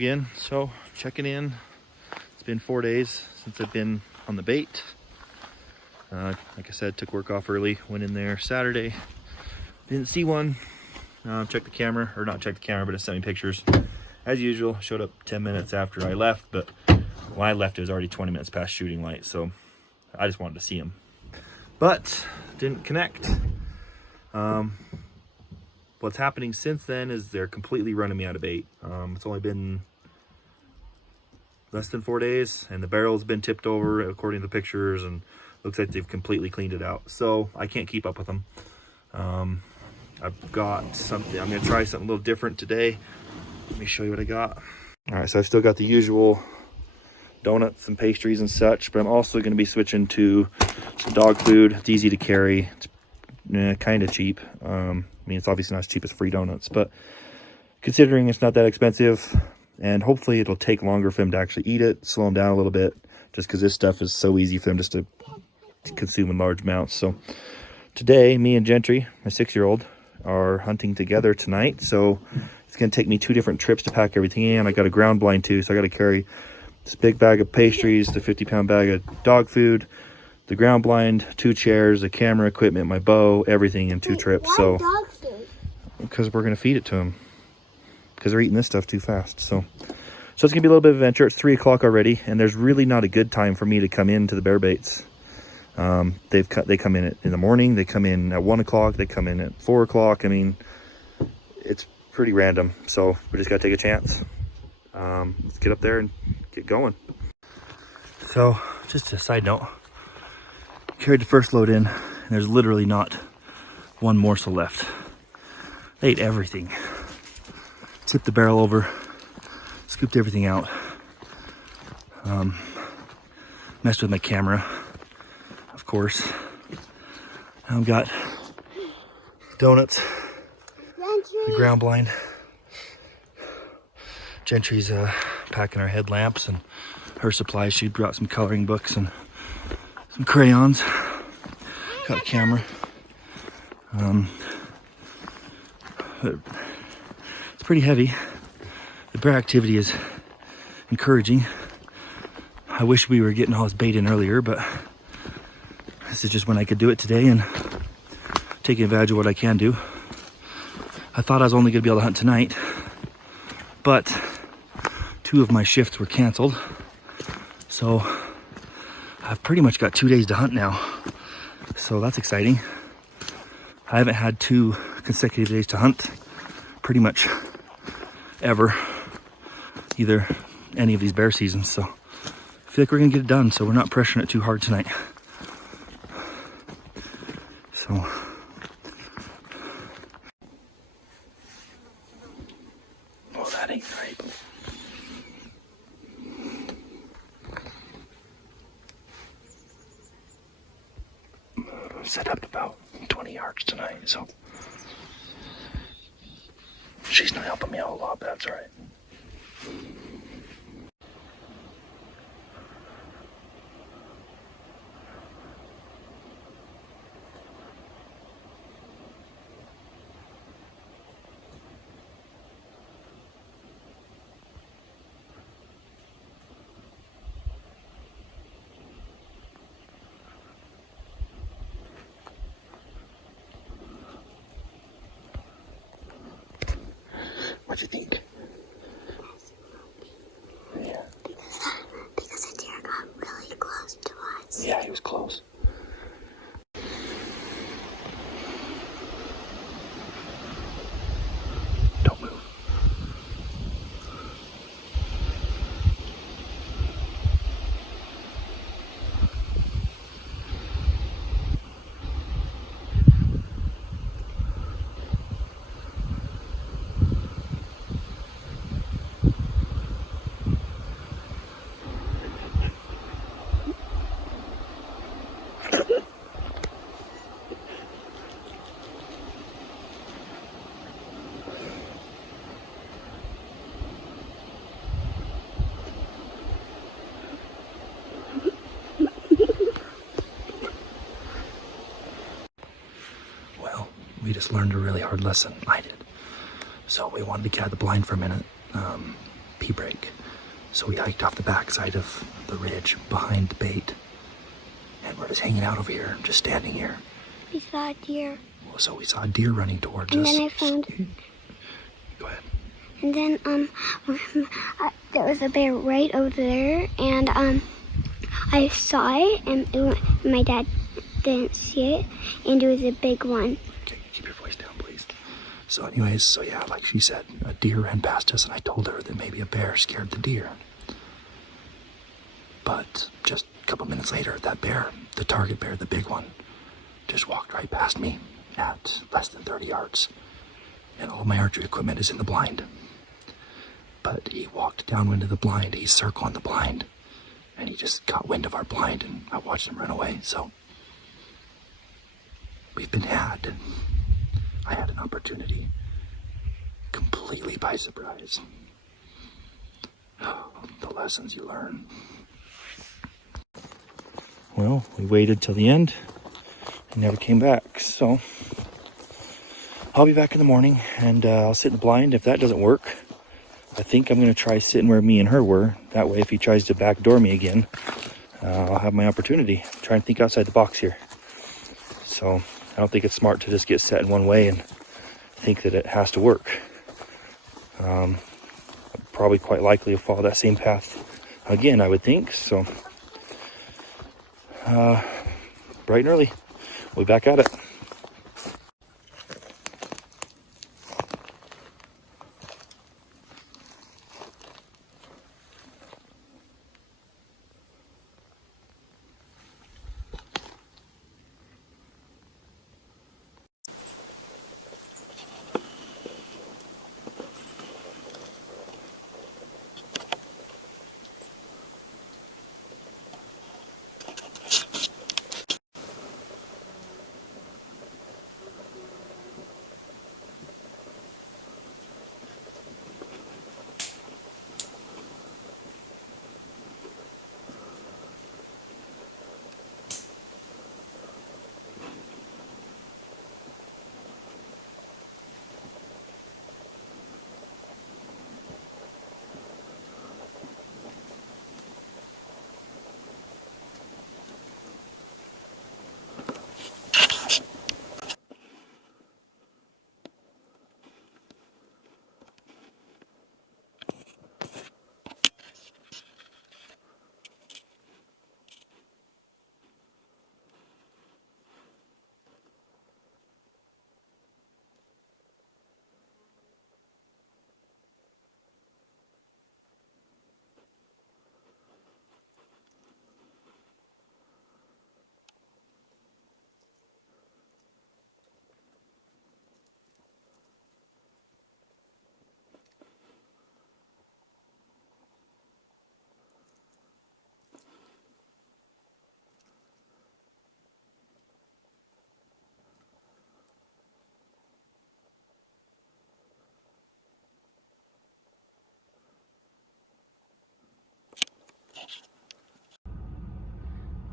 again. So checking in. It's been 4 days since I've been on the bait. Like I said, took work off early, went in there Saturday, didn't see one. Checked the camera, or not checked the camera, but it sent me pictures as usual. Showed up 10 minutes after I left, but when I left it was already 20 minutes past shooting light, so I just wanted to see them, but didn't connect. What's happening since then is they're completely running me out of bait. It's only been less than 4 days, and the barrel's been tipped over according to the pictures, and looks like they've completely cleaned it out. So I can't keep up with them. I've got something, I'm gonna try something a little different today. Let me show you what I got. All right, so I've still got the usual donuts and pastries and such, but I'm also gonna be switching to some dog food. It's easy to carry, it's kind of cheap. I mean, it's obviously not as cheap as free donuts, but considering it's not that expensive, and hopefully it'll take longer for them to actually eat it, slow them down a little bit, just because this stuff is so easy for them just to consume in large amounts. So today, me and Gentry, my 6-year-old, are hunting together tonight. So it's going to take me 2 different trips to pack everything in. I got a ground blind too, so I got to carry this big bag of pastries, the 50-pound bag of dog food, the ground blind, 2 chairs, the camera equipment, my bow, everything in 2 trips. Why so dog food? Because we're going to feed it to them, because they're eating this stuff too fast. So it's gonna be a little bit of adventure. It's 3 o'clock already, and there's really not a good time for me to come into the bear baits. They come in in the morning, they come in at 1 o'clock, they come in at 4 o'clock. I mean, it's pretty random, so we just gotta take a chance. Let's get up there and get going. So just a side note, carried the first load in, and there's literally not one morsel left. They ate everything. Tipped the barrel over, scooped everything out, messed with my camera, of course. I've got donuts, the ground blind. Gentry's packing our headlamps and her supplies. She brought some coloring books and some crayons. Got a camera. It's pretty heavy. The bear activity is encouraging. I wish we were getting all this bait in earlier, but this is just when I could do it today and taking advantage of what I can do. I thought I was only gonna be able to hunt tonight, but 2 of my shifts were canceled. So I've pretty much got 2 days to hunt now. So that's exciting. I haven't had 2 consecutive days to hunt pretty much ever, either any of these bear seasons. So I feel like we're gonna get it done, so we're not pressuring it too hard tonight. So oh, that ain't right. Set up about 20 yards tonight, so she's not helping me out a lot, but that's all right. What do you think? Yeah. Because the deer got really close to us. Yeah, he was close. Don't move. We just learned a really hard lesson. I did. So we wanted to cat the blind for a minute. pee break. So we hiked off the backside of the ridge behind the bait. And we're just hanging out over here, just standing here. We saw a deer. So we saw a deer running towards And us. then I found... Go ahead. And then, there was a bear right over there, and, I saw it, and my dad didn't see it, and it was a big one. Okay, keep your voice down, please. So anyways, so yeah, like she said, a deer ran past us, and I told her that maybe a bear scared the deer. But just a couple minutes later, that bear, the target bear, the big one, just walked right past me at less than 30 yards. And all my archery equipment is in the blind. But he walked downwind of the blind, he circled the blind, and he just got wind of our blind, and I watched him run away. So we've been had. I had an opportunity completely by surprise. The lessons you learn. Well, we waited till the end and never came back. So I'll be back in the morning, and I'll sit in the blind. If that doesn't work, I think I'm going to try sitting where me and her were. That way, if he tries to backdoor me again, I'll have my opportunity. Try and think outside the box here. So I don't think it's smart to just get set in one way and think that it has to work. Probably quite likely to follow that same path again, I would think. So bright and early, we'll be back at it.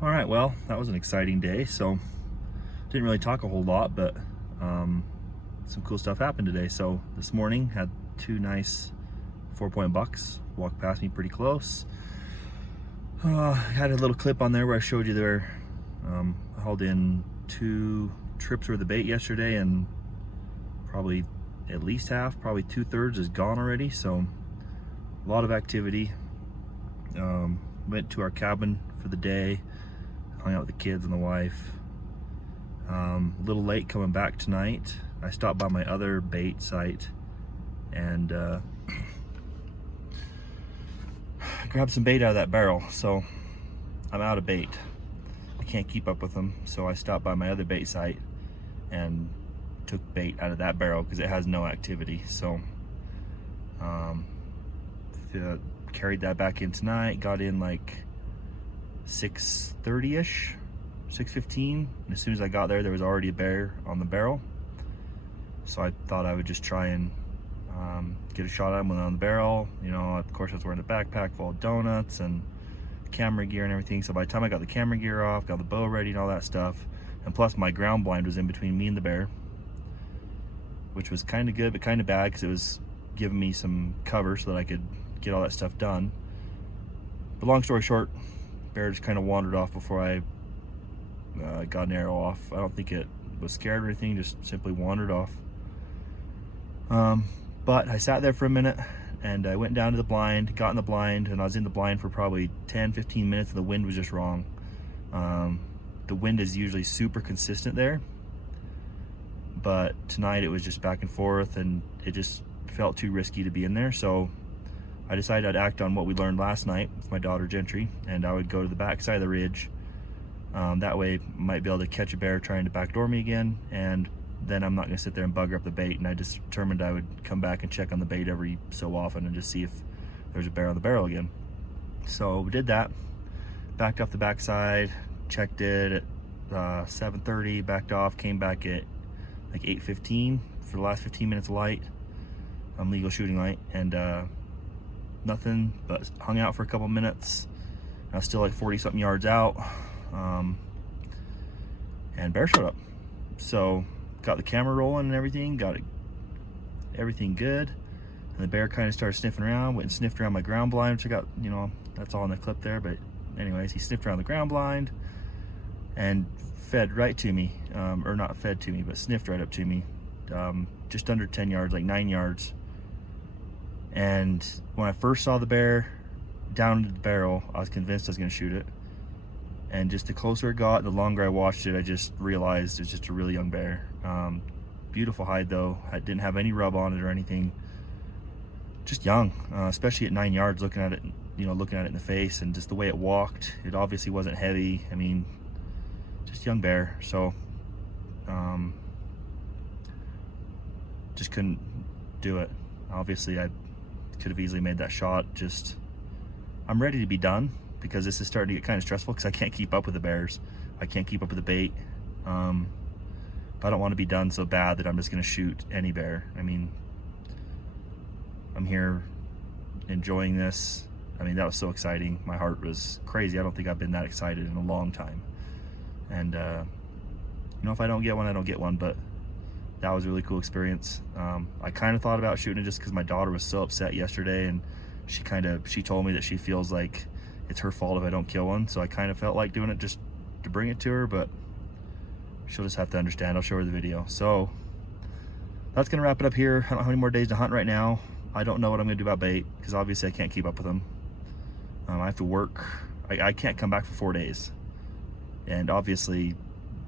All right, well, that was an exciting day. So didn't really talk a whole lot, but some cool stuff happened today. So this morning had two nice 4-point bucks walk past me pretty close. I had a little clip on there where I showed you there. I hauled in 2 trips worth of bait yesterday, and probably at least half, probably 2/3 is gone already. So a lot of activity. Went to our cabin for the day, hung out with the kids and the wife. A little late coming back tonight. I stopped by my other bait site and grabbed some bait out of that barrel. So I'm out of bait. I can't keep up with them. So I stopped by my other bait site and took bait out of that barrel because it has no activity. So carried that back in tonight. Got in like 6:30ish, 6:15. And as soon as I got there, there was already a bear on the barrel. So I thought I would just try and get a shot at him on the barrel. You know, of course I was wearing a backpack full of donuts and camera gear and everything. So by the time I got the camera gear off, got the bow ready and all that stuff, and plus my ground blind was in between me and the bear, which was kind of good but kind of bad because it was giving me some cover so that I could get all that stuff done. But long story short, bear just kind of wandered off before I got an arrow off. I don't think it was scared or anything, just simply wandered off. But I sat there for a minute and I went down to the blind, got in the blind, and I was in the blind for probably 10-15 minutes, and the wind was just wrong. The wind is usually super consistent there, but tonight it was just back and forth, and it just felt too risky to be in there. So I decided I'd act on what we learned last night with my daughter Gentry, and I would go to the back side of the ridge. That way I might be able to catch a bear trying to backdoor me again, and then I'm not going to sit there and bugger up the bait. And I just determined I would come back and check on the bait every so often and just see if there's a bear on the barrel again. So we did that, backed off the backside, checked it at 7:30, backed off, came back at like 8:15 for the last 15 minutes of light, legal shooting light, and nothing, but hung out for a couple minutes. I was still like 40 something yards out, and bear showed up. So got the camera rolling and everything, got it, everything good, and the bear kind of started sniffing around, went and sniffed around my ground blind, which I got, you know, that's all in the clip there, but anyways, he sniffed around the ground blind and fed right to me, or not fed to me, but sniffed right up to me, just under 10 yards, like 9 yards. And when I first saw the bear down to the barrel, I was convinced I was going to shoot it. And just the closer it got, the longer I watched it, I just realized it's just a really young bear. Beautiful hide though. I didn't have any rub on it or anything. Just young, especially at 9 yards, looking at it, you know, looking at it in the face, and just the way it walked. It obviously wasn't heavy. I mean, just young bear. So, just couldn't do it. Obviously, I could have easily made that shot. Just, I'm ready to be done, because this is starting to get kind of stressful because I can't keep up with the bears. I can't keep up with the bait. But I don't want to be done so bad that I'm just going to shoot any bear. I mean, I'm here enjoying this. I mean, that was so exciting. My heart was crazy. I don't think I've been that excited in a long time. And, you know, if I don't get one, I don't get one, but that was a really cool experience. I kind of thought about shooting it just because my daughter was so upset yesterday, and she told me that she feels like it's her fault if I don't kill one. So I kind of felt like doing it just to bring it to her, but she'll just have to understand. I'll show her the video. So that's gonna wrap it up here. I don't have any more days to hunt right now. I don't know what I'm gonna do about bait, because obviously I can't keep up with them. I have to work. I can't come back for 4 days, and obviously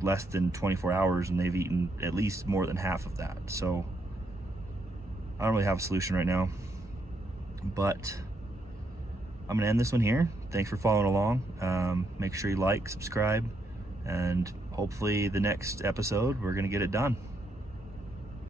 less than 24 hours, and they've eaten at least more than half of that. So I don't really have a solution right now, but I'm gonna end this one here. Thanks for following along. Make sure you like, subscribe, and hopefully the next episode we're gonna get it done.